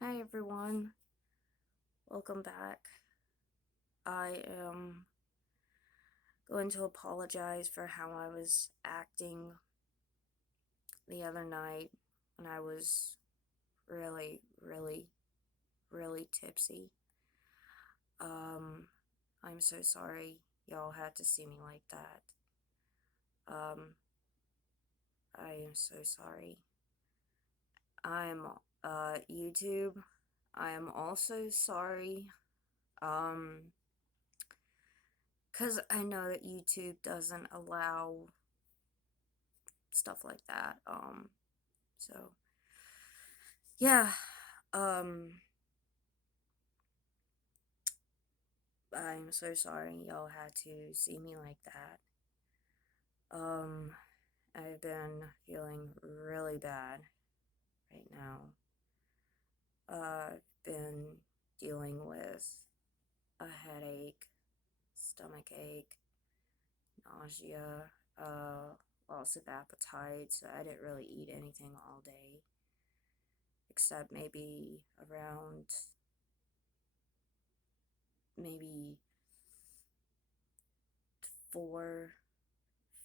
Hi everyone, welcome back. I am going to apologize for how I was acting the other night when I was really, really, really tipsy. Um, I'm so sorry y'all had to see me like that. Um, I am so sorry. I'm, YouTube, I am also sorry. Um, because I know that YouTube doesn't allow stuff like that. So yeah, um, I'm so sorry y'all had to see me like that. Um, I've been feeling really bad right now. I've been dealing with a headache, stomach ache, nausea, loss of appetite, so I didn't really eat anything all day, except maybe around maybe 4,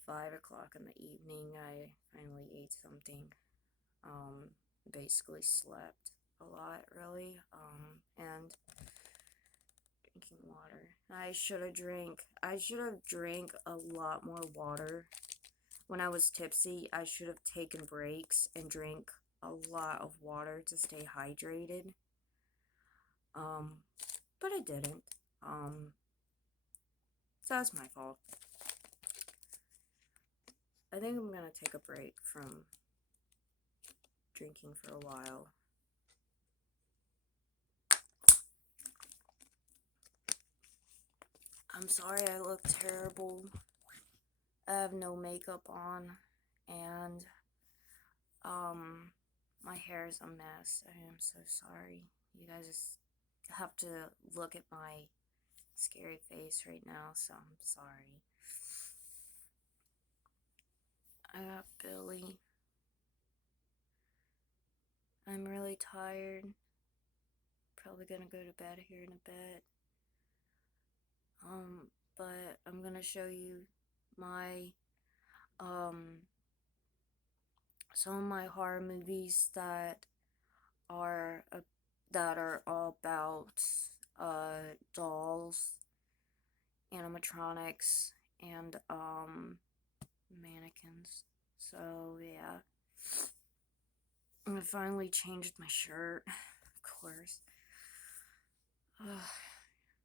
5 o'clock in the evening. I finally ate something. Um, Basically slept a lot, really. And drinking water. I should have drank a lot more water. When I was tipsy, I should have taken breaks and drank a lot of water to stay hydrated. Um, but I didn't. So that's my fault. I think I'm gonna take a break from drinking for a while. I'm sorry I look terrible. I have no makeup on, and um my hair is a mess. I am so sorry. You guys just have to look at my scary face right now, so I'm sorry. I got Billy. I'm really tired. Probably gonna go to bed here in a bit. But I'm gonna show you my um some of my horror movies are uh, that are all about dolls, animatronics, and mannequins. So yeah, I finally changed my shirt, of course. I'm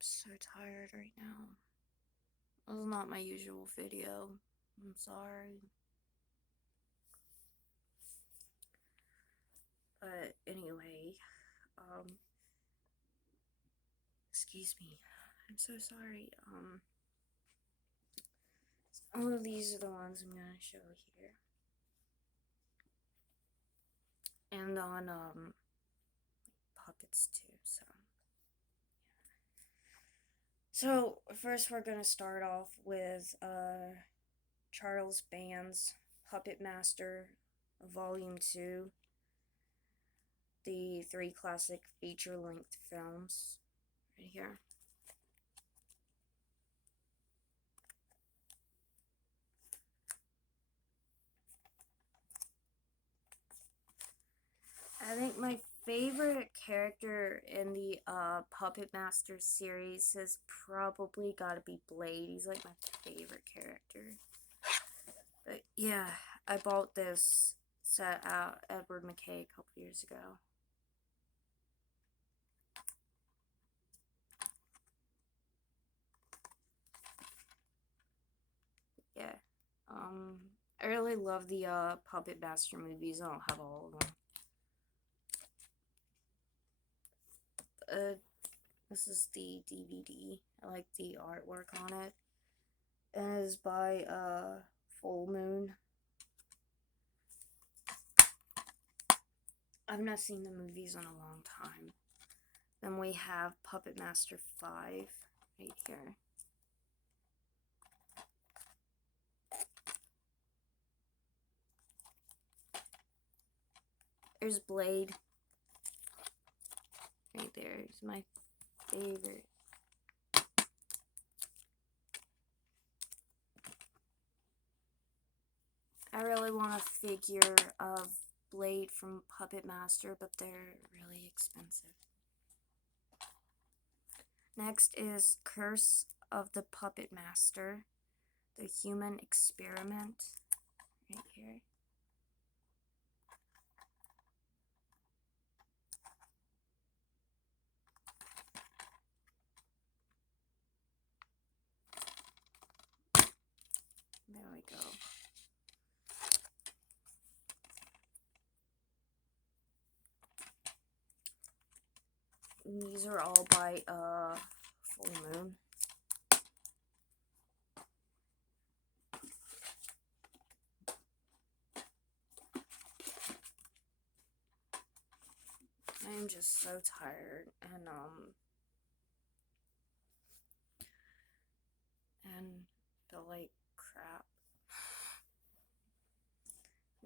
so tired right now. This is not my usual video. I'm sorry. But anyway, um, excuse me. I'm so sorry. All of these are the ones I'm gonna show here. And on, puppets too, so. So, first we're gonna start off with, Charles Band's Puppet Master, Volume 2, the 3 classic feature-length films, right here. I think my favorite character in the Puppet Master series has probably gotta be Blade. He's like my favorite character. But yeah, I bought this set at Edward McKay a couple years ago. Yeah. I really love the Puppet Master movies. I don't have all of them. This is the DVD. I like the artwork on it. And it is by Full Moon. I've not seen the movies in a long time. Then we have Puppet Master 5 right here. There's Blade. right there is my favorite. I really want a figure of Blade from Puppet Master, but they're really expensive. Next is Curse of the Puppet Master, the Human Experiment, right here. There we go. And these are all by Full Moon. I am just so tired and feel like crap.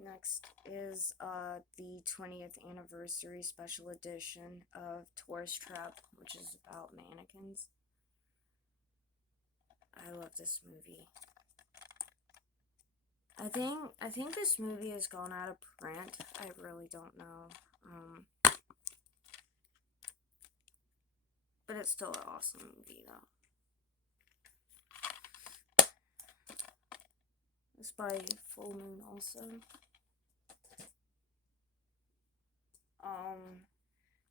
Next is the 20th anniversary special edition of Tourist Trap, which is about mannequins. I love this movie. I think this movie has gone out of print. I really don't know. But it's still an awesome movie though. It's by Full Moon also.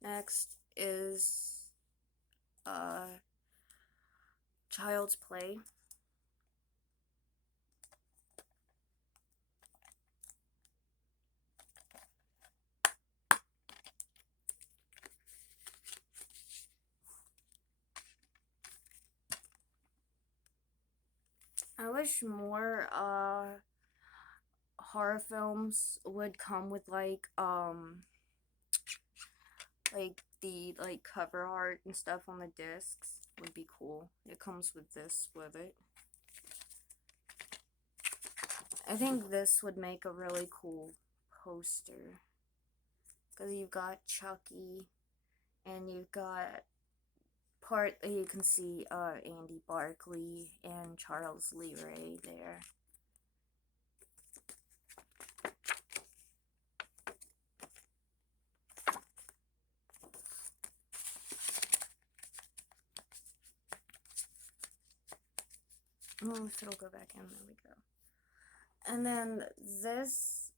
Next is Child's Play. I wish more horror films would come with like the cover art and stuff on the discs. Would be cool. It comes with this with it. I think this would make a really cool poster, because you've got Chucky and you've got you can see Andy Barkley and Charles Lee Ray there. Oh, if it'll go back in, there we go. And then this,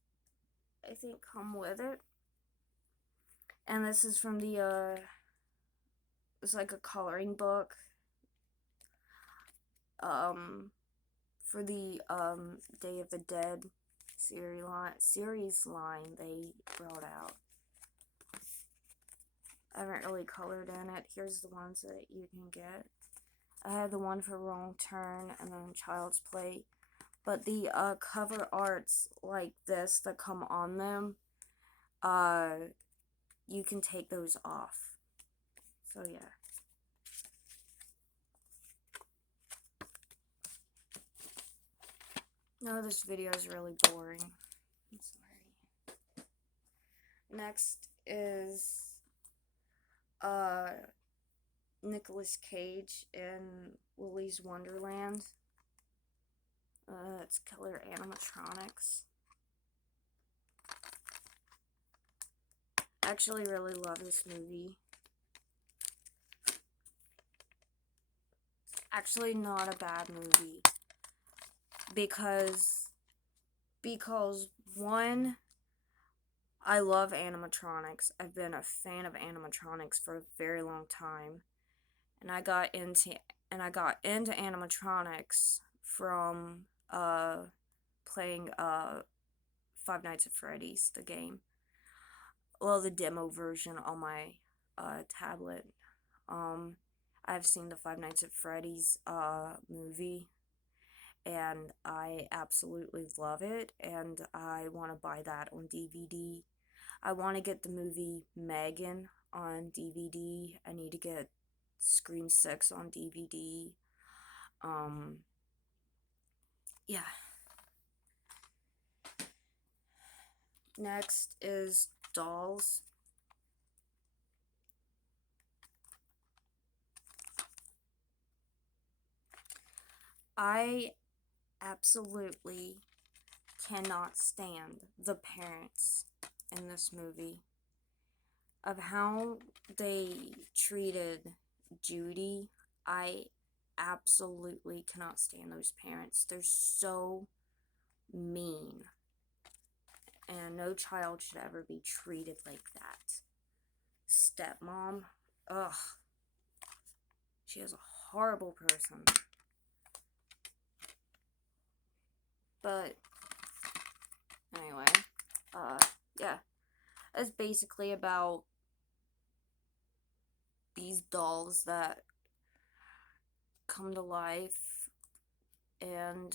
I think, come with it. And this is from the, it's like a coloring book. For the, Day of the Dead series line they brought out. I haven't really colored in it. Here's the ones that you can get. I had the one for Wrong Turn and then Child's Play. But the cover arts like this that come on them, you can take those off. So yeah. No, this video is really boring. I'm sorry. Next is Nicolas Cage in Willy's Wonderland. It's Killer Animatronics. I actually really love this movie. Actually not a bad movie. Because one, I love animatronics. I've been a fan of animatronics for a very long time. And I got into animatronics from playing Five Nights at Freddy's, the game. Well, the demo version on my tablet. I've seen the Five Nights at Freddy's movie, and I absolutely love it, and I want to buy that on DVD. I want to get the movie Megan on DVD. I need to get Scream 6 on DVD. Yeah. Next is Dolls. I absolutely cannot stand the parents in this movie of how they treated Judy. I absolutely cannot stand those parents. They're so mean, and no child should ever be treated like that. Stepmom, ugh, she is a horrible person. But anyway, yeah, it's basically about these dolls that come to life and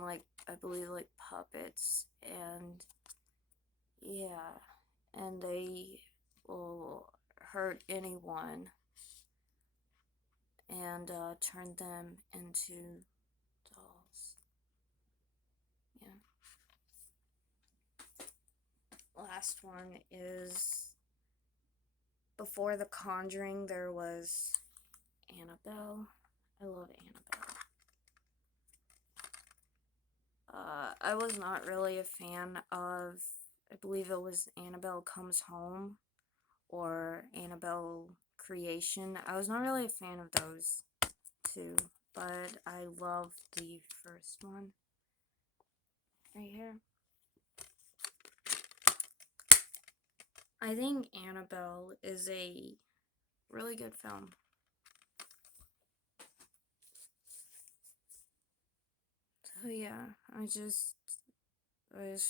like, I believe, like puppets, and yeah, and they will hurt anyone and turn them into dolls. Yeah. Last one is, before The Conjuring, there was Annabelle. I love Annabelle. I was not really a fan of, I believe it was Annabelle Comes Home or Annabelle Creation. I was not really a fan of those two, but I love the first one right here. I think Annabelle is a really good film. So yeah, I just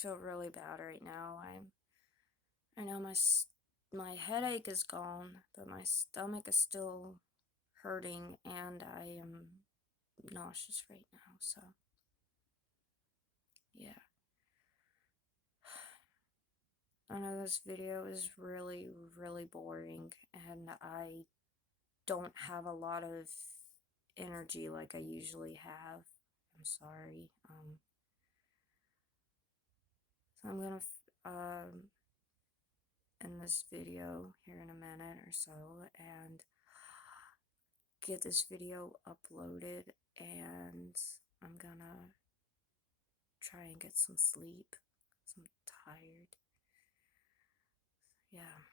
feel really bad right now. I know my headache is gone, but my stomach is still hurting, and I am nauseous right now. So yeah, I know this video is really boring, and I don't have a lot of energy like I usually have. I'm sorry. So I'm gonna end this video here in a minute or so and get this video uploaded, and I'm gonna try and get some sleep. I'm tired. Yeah.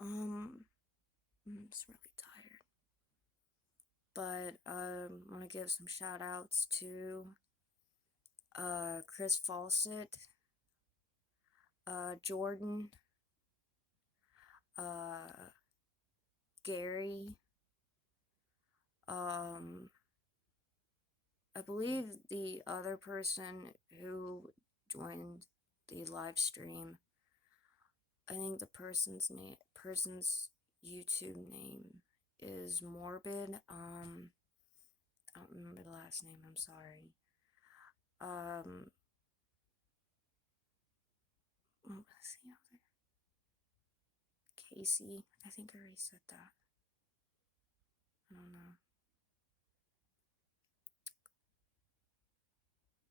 I'm just really tired. But I want to give some shout outs to Chris Fawcett, Jordan, uh, Gary, I believe the other person who joined the live stream, I think the person's YouTube name is Morbid. I don't remember the last name, I'm sorry. What was the other? Casey, I think I already said that. I don't know.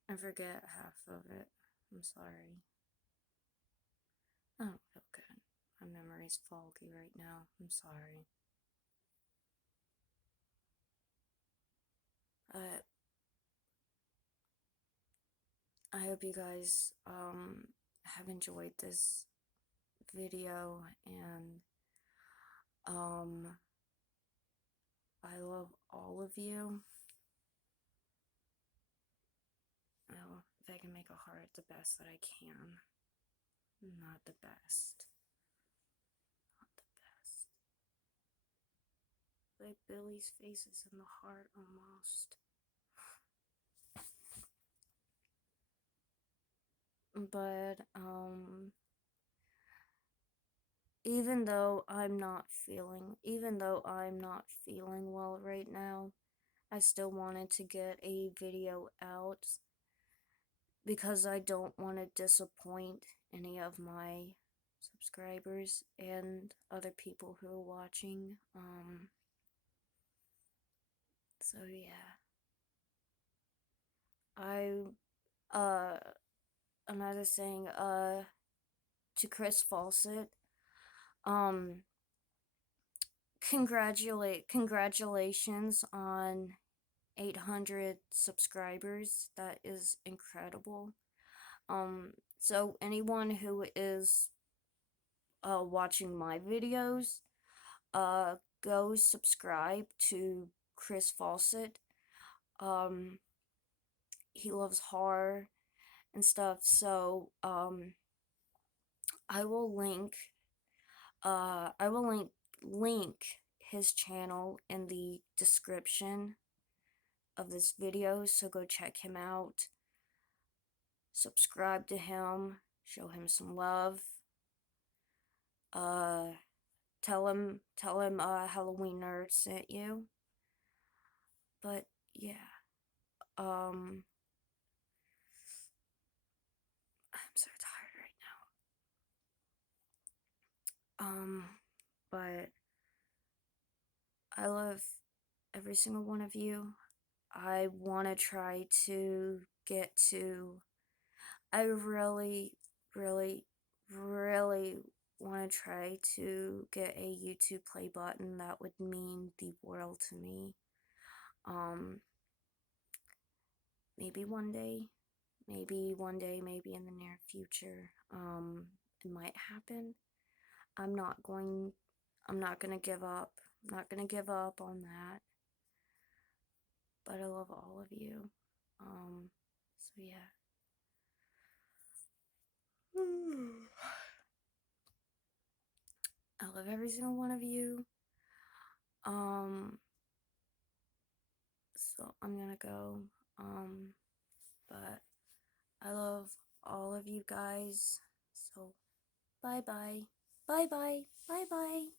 I forget half of it. I'm sorry. I don't feel good. My memory's foggy right now. I'm sorry. I hope you guys have enjoyed this video, and I love all of you. Well, if I can make a heart the best that I can. Not the best. Not the best. Like Billy's face is in the heart almost. But even though I'm not feeling well right now, I still wanted to get a video out because I don't want to disappoint any of my subscribers and other people who are watching. So yeah. uh Another thing, to Chris Fawcett, um congratulations on 800 subscribers. That is incredible. So anyone who is watching my videos, go subscribe to Chris Fawcett. He loves horror and stuff, so I will link his channel in the description of this video, so go check him out. Subscribe to him, show him some love. Tell him Halloween Nerd sent you. But yeah, I'm so tired right now. But I love every single one of you. I want to try to get to, I really, really, really want to try to get a YouTube play button. That would mean the world to me. Maybe one day, maybe in the near future, it might happen. I'm not gonna give up. I'm not gonna give up on that. But I love all of you. So yeah. I love every single one of you. So I'm gonna go. But I love all of you guys. So bye bye. Bye bye. Bye bye.